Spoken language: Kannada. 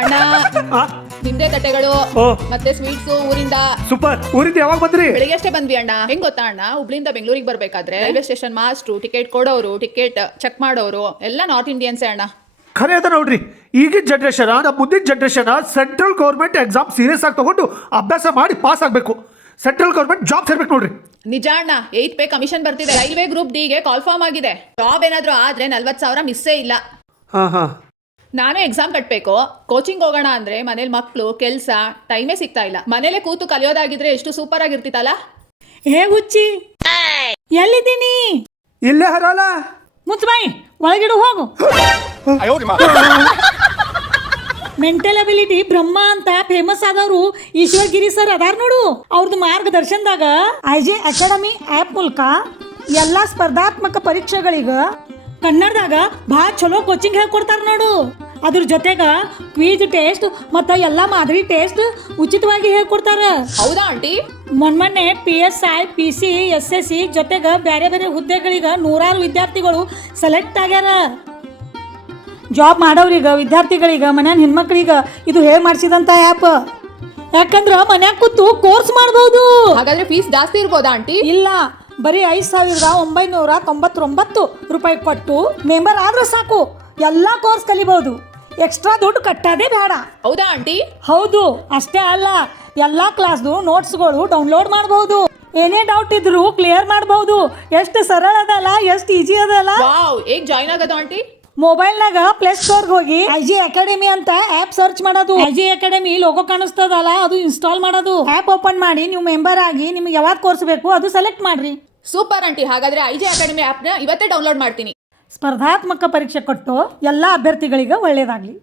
ಅಣ್ಣ ಆ, ನಿಮ್ದೆ ತಟ್ಟೆಗಳು ಓ ಮತ್ತೆ ಸ್ವೀಟ್ಸ್ ಊರಿಂದ ಸೂಪರ್. ಊರಿಂದ ಯಾವಾಗ ಬಂದ್ರಿ? ಬೆಳಿಗ್ಗೆ ಅಷ್ಟೇ ಬಂದ್ವಿ ಅಣ್ಣ. ಹೆಂಗ್ ಗೊತ್ತಾ ಅಣ್ಣ, ಹುಬ್ಳಿಂದ ಬೆಂಗಳೂರಿಗೆ ಬರ್ಬೇಕಾದ್ರೆ ರೈಲ್ವೆ ಸ್ಟೇಷನ್ ಮಾಸ್ಟ್ರು, ಟಿಕೆಟ್ ಕೊಡೋರು, ಟಿಕೆಟ್ ಚೆಕ್ ಮಾಡೋರು ಎಲ್ಲ ನಾರ್ತ್ ಇಂಡಿಯನ್ಸೇ ಅಣ್ಣ. ಖರೆ ಅದ ನೋಡ್ರಿ. ಈಗಿನ ಜನ್ರೇಷನ್ ನಮ್ಮ ಮುಂದಿನ generation central government exam serious ಆಗಿ ತಗೊಂಡು ಅಭ್ಯಾಸ ಮಾಡಿ ಪಾಸ್ ಆಗಬೇಕು. ಸೆಂಟ್ರಲ್ ಗೌರ್ಮೆಂಟ್ ಜಾಬ್ ಸೇರ್ಬೇಕು ನೋಡ್ರಿ. ನಿಜ ಅಣ್ಣ, 8 ಪೇ ಕಮಿಷನ್ ಬರ್ತಿದೆ. ರೈಲ್ವೆ ಗ್ರೂಪ್ ಡಿ ಗೆ ಕಾಲ್ ಫಾರ್ಮ್ ಆಗಿದೆ. ಜಾಬ್ ಏನಾದ್ರೂ ಆದ್ರೆ 40,000 ಮಿಸ್ಸೇ ಇಲ್ಲ. ಹಾ ಹಾ. ನಾನು ಎಕ್ಸಾಮ್ ಕಟ್ಬೇಕು, ಕೋಚಿಂಗ್ ಹೋಗೋಣ ಅಂದ್ರೆ ಮನೇಲಿ ಮಕ್ಕಳು, ಕೆಲಸ, ಟೈಮೇ ಸಿಗ್ತಾ ಇಲ್ಲ. ಮನೇಲೆ ಕೂತು ಕಲಿಯೋದಾಗಿದ್ರೆ ಎಷ್ಟು ಸೂಪರ್ ಆಗಿರ್ತಿತ್ತಲ್ಲ. ಹೇ ಹುಚ್ಚಿ, ಎಲ್ಲಿದ್ದೀನಿ? ಇಲ್ಲೇ ಹರಲ್ಲ. ಮುಚ್ಚಬಾಯಿ, ಒಳಗಿಡು ಹೋಗು. ಮೆಂಟಲ್ ಅಬಿಲಿಟಿ ಬ್ರಹ್ಮ ಅಂತ ಫೇಮಸ್ ಆದವರು ಈಶ್ವರ್ ಗಿರಿ ಸರ್ ಅದಾರ ನೋಡು. ಅವ್ರದ್ದು ಮಾರ್ಗದರ್ಶನದಾಗ ಐಜೆ ಅಕಾಡೆಮಿ ಆ್ಯಪ್ ಮೂಲಕ ಎಲ್ಲ ಸ್ಪರ್ಧಾತ್ಮಕ ಪರೀಕ್ಷೆಗಳಿಗೆ ಕನ್ನಡದಾಗ ಭಾಳ ಚಲೋ ಕೋಚಿಂಗ್ ಹೇಳ್ಕೊಡ್ತಾರ ನೋಡು. ಅದ್ರ ಜೊತೆಗ ಕ್ವಿಜ್ ಟೆಸ್ಟ್ ಮತ್ತು ಎಲ್ಲ ಮಾದರಿ ಟೆಸ್ಟ್ ಉಚಿತವಾಗಿ ಹೇಳ್ಕೊಡ್ತಾರ. ಹೌದಾ ಆಂಟಿ? ಮೊನ್ನೆ PSI, PC, SSC ಜೊತೆಗೆ ಬೇರೆ ಬೇರೆ ಹುದ್ದೆಗಳಿಗೆ 100 ವಿದ್ಯಾರ್ಥಿಗಳು ಸೆಲೆಕ್ಟ್ ಆಗ್ಯಾರ. ಜಾಬ್ ಮಾಡೋರಿಗೆ, ವಿದ್ಯಾರ್ಥಿಗಳಿಗೆ, ಮನ್ಯಾನ ಹೆಣ್ಮಕ್ಳಿಗೆ ಇದು ಹೇಳಿ ಮಾಡಿಸಿದಂಥ ಆ್ಯಪ್. ಯಾಕಂದ್ರೆ ಮನ್ಯಾಗ ಕೂತು ಕೋರ್ಸ್ ಮಾಡ್ಬೋದು. ಹಾಗಾದ್ರೆ ಫೀಸ್ ಜಾಸ್ತಿ ಇರ್ಬೋದಾ ಆಂಟಿ? ಇಲ್ಲ, ಬರೀ 5,999 ರೂಪಾಯಿ ಕೊಟ್ಟು ಮೆಂಬರ್ ಆದ್ರೆ ಸಾಕು, ಎಲ್ಲ ಕೋರ್ಸ್ ಕಲಿಬಹುದು. ಎಕ್ಸ್ಟ್ರಾ ದುಡ್ಡು ಕಟ್ಟೋದೇ ಬೇಡ. ಹೌದಾ ಆಂಟಿ? ಹೌದು, ಅಷ್ಟೇ ಅಲ್ಲ, ಎಲ್ಲ ಕ್ಲಾಸ್ದು ನೋಟ್ಸ್ಗಳು ಡೌನ್ಲೋಡ್ ಮಾಡಬಹುದು. ಏನೇ ಡೌಟ್ ಇದ್ರು ಕ್ಲಿಯರ್ ಮಾಡಬಹುದು. ಎಷ್ಟು ಸರಳ ಅದಲ್ಲ, ಎಷ್ಟು ಈಜಿ ಅದಲ್ಲ. ವಾವ್, ಹೇಗ್ ಜಾಯ್ನ್ ಆಗೋದು ಆಂಟಿ? ಮೊಬೈಲ್ನಾಗ ಪ್ಲೇ ಸ್ಟೋರ್ಗೆ ಹೋಗಿ ಐಜಿ ಅಕಾಡೆಮಿ ಅಂತ ಆ್ಯಪ್ ಸರ್ಚ್ ಮಾಡೋದು. ಐಜಿ ಅಕಾಡೆಮಿ ಲೋಗೋ ಕಾಣಿಸ್ತದಲ್ಲ, ಅದು ಇನ್ಸ್ಟಾಲ್ ಮಾಡೋದು. ಆ್ಯಪ್ ಓಪನ್ ಮಾಡಿ ನೀವು ಮೆಂಬರ್ ಆಗಿ ನಿಮ್ಗೆ ಯಾವಾಗ ಕೋರ್ಸ್ ಬೇಕು ಅದು ಸೆಲೆಕ್ಟ್ ಮಾಡ್ರಿ. ಸೂಪರ್ ಆಂಟಿ, ಹಾಗಾದ್ರೆ ಐಜೆ ಅಕಾಡೆಮಿ ಆ್ಯಪ್ನ ಇವತ್ತೇ ಡೌನ್ಲೋಡ್ ಮಾಡ್ತೀನಿ. ಸ್ಪರ್ಧಾತ್ಮಕ ಪರೀಕ್ಷೆ ಕೊಟ್ಟು ಎಲ್ಲ ಅಭ್ಯರ್ಥಿಗಳಿಗೆ ಒಳ್ಳೆಯದಾಗಲಿ.